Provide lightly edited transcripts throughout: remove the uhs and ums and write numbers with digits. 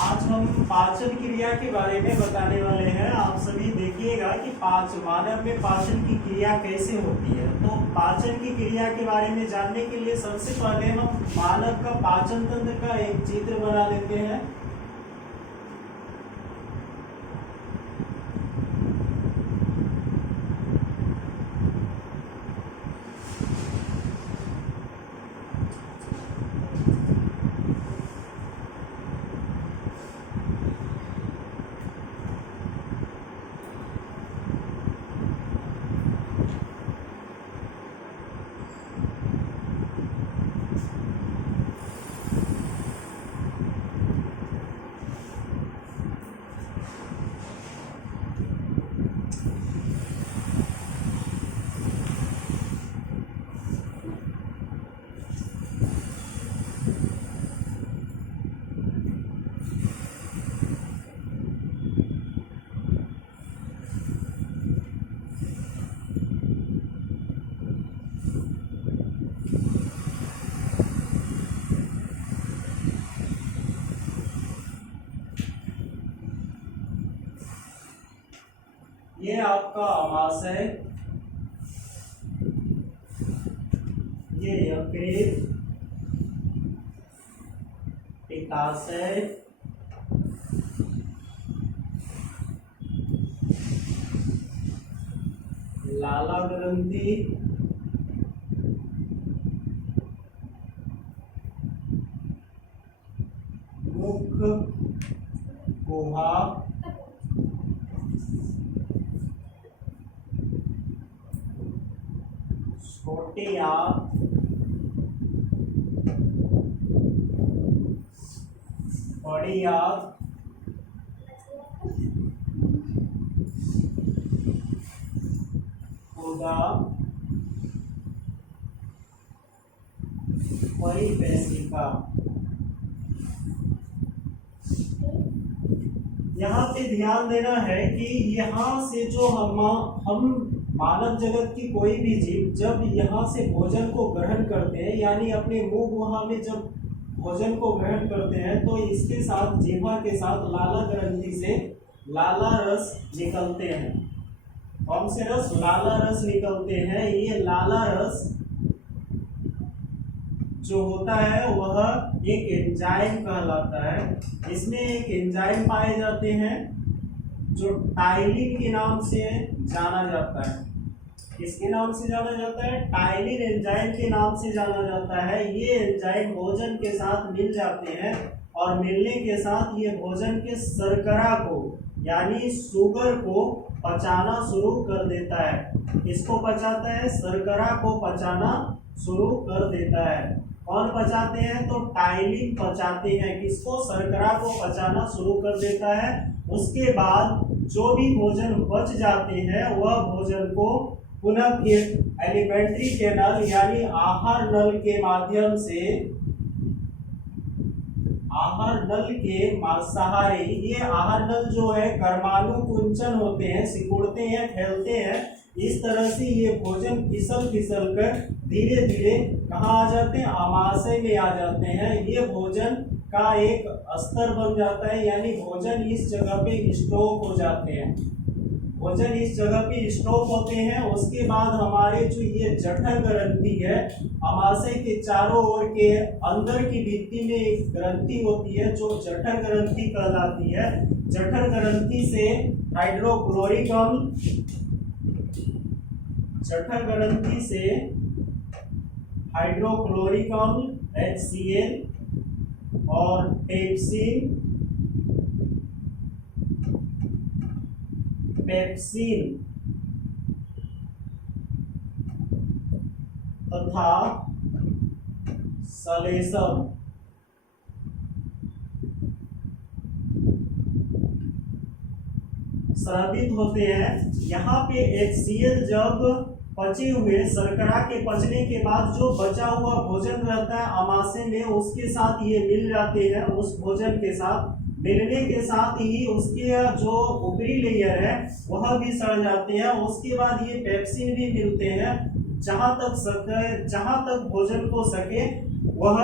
आज हम पाचन क्रिया के बारे में बताने वाले हैं। आप सभी देखिएगा कि मानव में पाचन की क्रिया कैसे होती है। तो पाचन की क्रिया के बारे में जानने के लिए सबसे पहले हम मानव का पाचन तंत्र का एक चित्र बना लेते हैं। ये आपका आमाशय, ये यकृत, पित्ताशय, लाला ग्रंथि, मुख, गुहा, छोटी आंत, बड़ी आंत, गुदा, परिवेशिका। यहाँ पे ध्यान देना है कि यहाँ से जो हम मानव जगत की कोई भी जीव जब यहाँ से भोजन को ग्रहण करते हैं, यानी अपने मुंह गुहा में जब भोजन को ग्रहण करते हैं, तो इसके साथ जीवा के साथ लाला ग्रंथि से लाला रस निकलते हैं। कौन से रस? लाला रस निकलते हैं। ये लाला रस जो होता है वह एक एंजाइम कहलाता है। इसमें एक एंजाइम पाए जाते हैं जो टाइलिन के नाम से जाना जाता है। किसके नाम से जाना जाता है? टाइलिन एंजाइम के नाम से जाना जाता है। ये एंजाइम भोजन के साथ मिल जाते हैं और मिलने के साथ ये भोजन के शर्करा को यानी शुगर को पचाना शुरू कर देता है। किसको पचाता है? शर्करा को पचाना शुरू कर देता है। कौन पचाते हैं? तो टाइलिन पचाते हैं। किसको? शर्करा को पचाना शुरू कर देता है। उसके बाद जो भी भोजन बच जाते हैं वह भोजन को पुनः फिर एलिमेंट्री कैनाल यानी आहार नल के माध्यम से आहार नल के सहारे, ये आहार नल जो है कर्माणु कुंचन होते हैं, सिकुड़ते हैं, फैलते हैं। इस तरह से ये भोजन फिसल कर धीरे धीरे कहाँ आ जाते हैं? आमाशय में आ जाते हैं। ये भोजन का एक स्तर बन जाता है, यानी भोजन इस जगह पे स्टॉक हो जाते हैं। भोजन इस जगह पे स्टॉक होते हैं। उसके बाद हमारे जो ये जठर ग्रंथि है, आमाशय के चारों ओर के अंदर की भित्ति में एक ग्रंथि होती है जो जठर ग्रंथि कहलाती है। जठर ग्रंथि से हाइड्रोक्लोरिक अम्ल, जठर ग्रंथि से हाइड्रोक्लोरिक अम्ल HCl और पेप्सिन, तथा सलेशम स्रावित होते हैं। यहाँ पे HCl जब पचे हुए शर्करा के पचने के बाद जो बचा हुआ भोजन रहता है आमाशय में, उसके साथ ये मिल जाते हैं। उस भोजन के साथ मिलने के साथ ही उसके जो ऊपरी लेयर है वह भी सड़ जाते हैं। उसके बाद ये पेप्सिन भी मिलते हैं। जहां तक भोजन को सके वह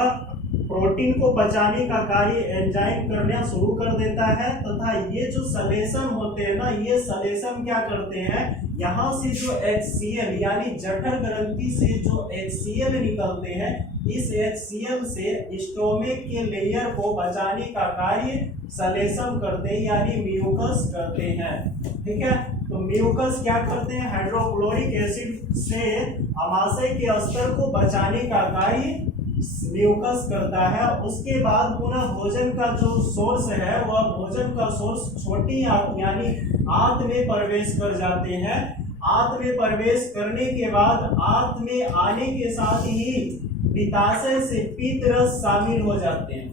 प्रोटीन को पचाने का कार्य एंजाइम करना शुरू कर देता है, तथा ये जो सलेशन होते हैं ना, ये सलेशन क्या करते हैं, यहाँ से जो HCl यानी जठर ग्रंथि से जो HCl निकलते हैं, इस HCl से स्टोमेक के लेयर को बचाने का कार्य सलेशन करते हैं यानी म्यूकस करते हैं। ठीक है, तो म्यूकस क्या करते हैं, हाइड्रोक्लोरिक एसिड से अमाशय के स्तर को बचाने का कार्य म्यूकस करता है। उसके बाद पुनः भोजन का जो सोर्स है वह भोजन का सोर्स छोटी आंत यानी आंत में प्रवेश कर जाते हैं। आंत में प्रवेश करने के बाद आंत में आने के साथ ही पित्ताशय से पित्त रस शामिल हो जाते हैं।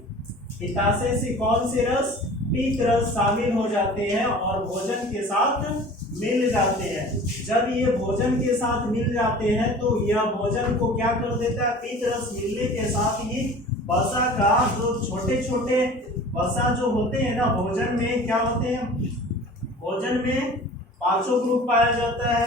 पित्ताशय से कौन से रस, पित्त रस शामिल हो जाते हैं और भोजन के साथ मिल जाते हैं। जब ये भोजन के साथ मिल जाते हैं तो यह भोजन को क्या कर देता है, पित्त रस मिलने के साथ ही वसा का जो छोटे छोटे वसा जो होते हैं ना भोजन में, क्या होते हैं, भोजन में पांचों ग्रुप पाया जाता है,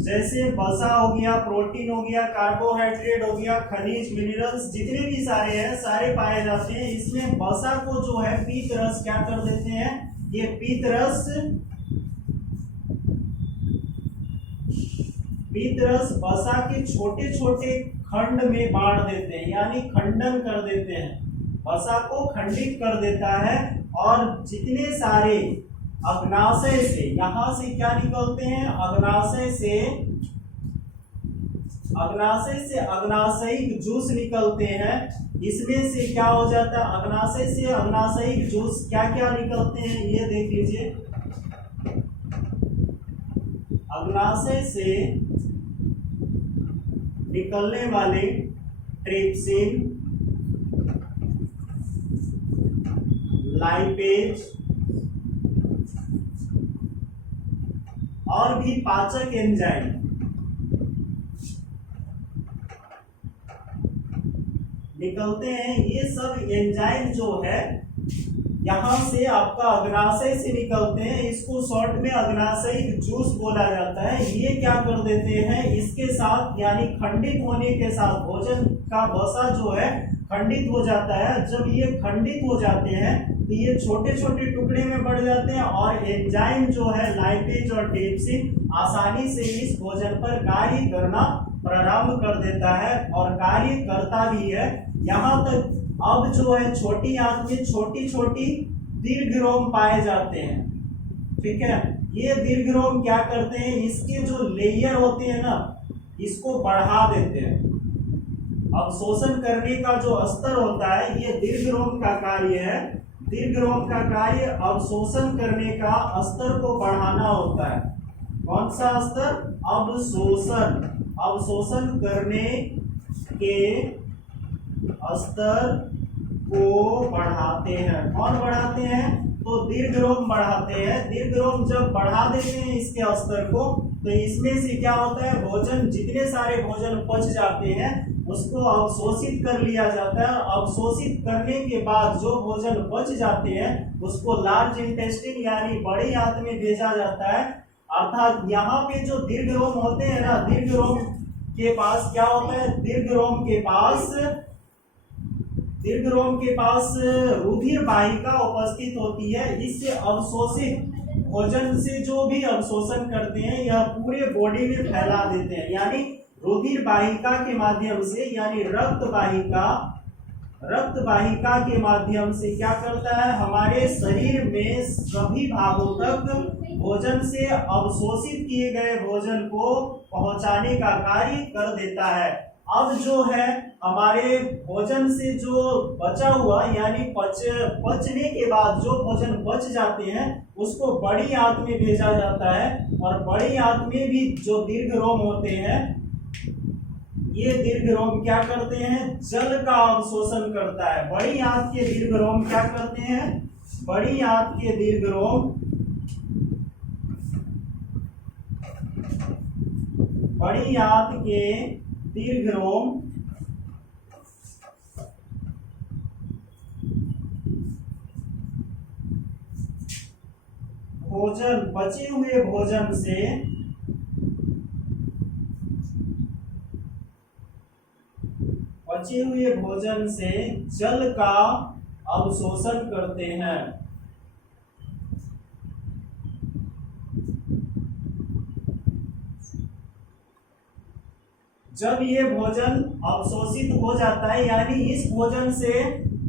जैसे वसा हो गया, प्रोटीन हो गया, कार्बोहाइड्रेट हो गया, खनिज मिनरल्स जितने भी सारे हैं सारे पाए जाते हैं। इसमें वसा को जो है पित्त रस क्या कर देते हैं, ये पित्त रस वसा के छोटे छोटे खंड में बांट देते हैं यानी खंडन कर देते हैं, वसा को खंडित कर देता है। और जितने सारे अग्नाशय से, यहां से क्या निकलते हैं, अग्नाशय से अग्नाशयिक जूस निकलते हैं। इसमें से क्या हो जाता है, अग्नाशय से अग्नाशयिक जूस क्या क्या निकलते हैं ये देख लीजिए। अग्नाशय से निकलने वाले ट्रिप्सिन, लाइपेज और भी पाचक एंजाइम निकलते हैं। ये सब एंजाइम जो है यहाँ से आपका अग्नाशय से निकलते हैं, इसको शॉर्ट में अग्नाशयिक जूस बोला जाता है। ये क्या कर देते हैं, इसके साथ यानी खंडित होने के साथ भोजन का वसा जो है खंडित हो जाता है। जब ये खंडित हो जाते हैं तो ये छोटे छोटे टुकड़े में बढ़ जाते हैं और एंजाइम जो है लाइपेज और ट्रिप्सिन आसानी से इस भोजन पर कार्य करना प्रारंभ कर देता है और कार्य करता भी है। यहाँ तक अब जो है छोटी आंत में छोटी छोटी दीर्घरोम पाए जाते हैं। ठीक है, ये दीर्घरोम क्या करते हैं, इसके जो लेयर होते हैं ना इसको बढ़ा देते हैं। अवशोषण करने का जो स्तर होता है ये दीर्घरोम का कार्य है। दीर्घरोम का कार्य अवशोषण करने का स्तर को बढ़ाना होता है। कौन सा स्तर, अवशोषण, अवशोषण करने के स्तर को बढ़ाते हैं। कौन बढ़ाते हैं, तो दीर्घरोम बढ़ाते हैं। दीर्घरोम जब बढ़ा देते हैं इसके स्तर को तो इसमें से क्या होता है, भोजन जितने सारे भोजन पच जाते हैं उसको अवशोषित कर लिया जाता है। अवशोषित करने के बाद जो भोजन बच जाते हैं उसको लार्ज इंटेस्टाइन यानी बड़ी आंत में भेजा जाता है। अर्थात यहाँ पे जो दीर्घरोम होते हैं ना, दीर्घरोम के पास क्या होता है, दीर्घरोम के पास रुधिर वाहिका उपस्थित होती है। इससे अवशोषित भोजन से जो भी अवशोषण करते हैं यह पूरे बॉडी में फैला देते हैं। यानी रुधिर वाहिका के माध्यम से यानी रक्त वाहिका के माध्यम से क्या करता है, हमारे शरीर में सभी भागों तक भोजन से अवशोषित किए गए भोजन को पहुंचाने का कार्य कर देता है। अब जो है हमारे भोजन से जो बचा हुआ यानी पचने के बाद जो भोजन बच जाते हैं उसको बड़ी आंत में भेजा जाता है। और बड़ी आंत में भी जो दीर्घरोम होते हैं ये दीर्घरोम क्या करते हैं, जल का अवशोषण करता है। बड़ी आंत के दीर्घरोम क्या करते हैं, बड़ी आंत के दीर्घरोम भोजन बचे हुए भोजन से बचे हुए भोजन से जल का अवशोषण करते हैं। जब ये भोजन अवशोषित हो जाता है, यानी इस भोजन से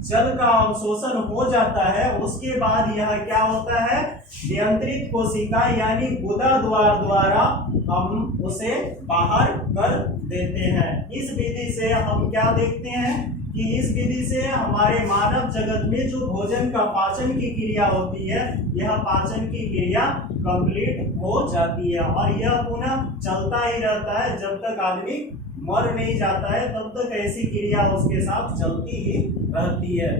जल का अवशोषण हो जाता है, उसके बाद यह क्या होता है, नियंत्रित कोशिका यानी गुदा द्वारा हम उसे बाहर कर देते हैं। इस विधि से हम क्या देखते हैं कि इस विधि से हमारे मानव जगत में जो भोजन का पाचन की क्रिया होती है, यह पाचन की क्रिया कंप्लीट हो जाती है और यह पुनः चलता ही रहता है जब तक आदमी मर नहीं जाता है, तब तक ऐसी क्रिया उसके साथ चलती ही रहती है।